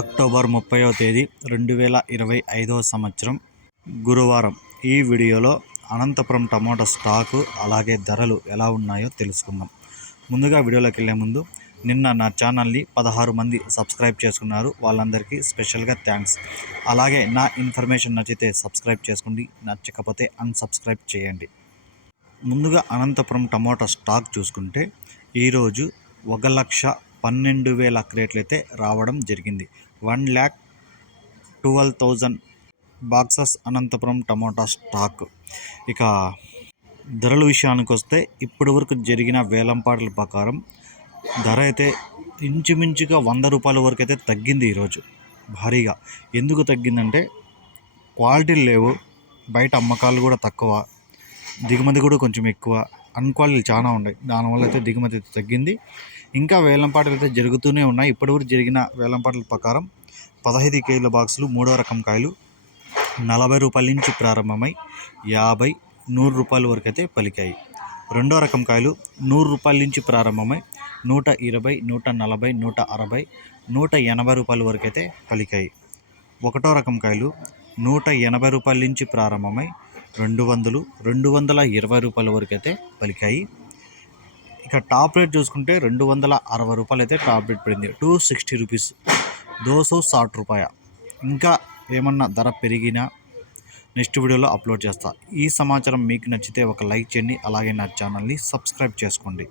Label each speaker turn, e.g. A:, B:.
A: October ముప్పైవ తేదీ రెండు వేల ఇరవై ఐదవ సంవత్సరం గురువారం. ఈ వీడియోలో అనంతపురం టమోటా స్టాకు అలాగే ధరలు ఎలా ఉన్నాయో తెలుసుకుందాం. ముందుగా వీడియోలోకి వెళ్ళే ముందు నిన్న నా ఛానల్ని పదహారు మంది సబ్స్క్రైబ్ చేసుకున్నారు. వాళ్ళందరికీ స్పెషల్గా థ్యాంక్స్. అలాగే నా ఇన్ఫర్మేషన్ నచ్చితే సబ్స్క్రైబ్ చేసుకోండి నచ్చకపోతే అన్సబ్స్క్రైబ్ చేయండి. ముందుగా అనంతపురం టమోటా స్టాక్ చూసుకుంటే ఈరోజు ఒక లక్ష పన్నెండు వేల క్రేట్లు అయితే రావడం జరిగింది. One lakh twelve thousand boxes Anantapuram tomato stock. ఇక ధరల విషయానికి వస్తే ఇప్పటి వరకు జరిగిన వేలంపాటల ప్రకారం ధర అయితే ఇంచుమించుగా వంద రూపాయల వరకు అయితే తగ్గింది ఈరోజు. భారీగా. ఎందుకు తగ్గిందంటే క్వాలిటీలు లేవు. బయట అమ్మకాలు కూడా తక్కువ. దిగుమతి కూడా కొంచెం ఎక్కువ. అన్క్వాలిటీలు చాలా ఉన్నాయి. దానివల్ల అయితే దిగుమతి అయితే తగ్గింది. ఇంకా వేలంపాటలు అయితే జరుగుతూనే ఉన్నాయి. ఇప్పటివరకు జరిగిన వేలంపాటల ప్రకారం పదహైదు కేజీల బాక్సులు మూడో రకం కాయలు నలభై రూపాయల నుంచి ప్రారంభమై యాభై నూరు రూపాయల వరకు అయితే పలికాయి. రెండో రకం కాయలు నూరు రూపాయల నుంచి ప్రారంభమై నూట ఇరవై నూట నలభై నూట అరవై నూట ఎనభై రూపాయల వరకు అయితే పలికాయి. ఒకటో రకం కాయలు నూట ఎనభై రూపాయల నుంచి ప్రారంభమై రెండు వందలు రెండు వందల ఇరవై రూపాయల వరకు అయితే పలికాయి. ఇక టాప్ రేట్ చూసుకుంటే రెండు వందల అరవై రూపాయలు అయితే టాప్ రేట్ పడింది. టూ సిక్స్టీ రూపీస్ దోసో సాట్ రూపాయ. ఇంకా ఏమన్నా ధర పెరిగినా నెక్స్ట్ వీడియోలో అప్లోడ్ చేస్తా. ఈ సమాచారం మీకు నచ్చితే ఒక లైక్ చేయండి అలాగే నా ఛానల్ని సబ్స్క్రైబ్ చేసుకోండి.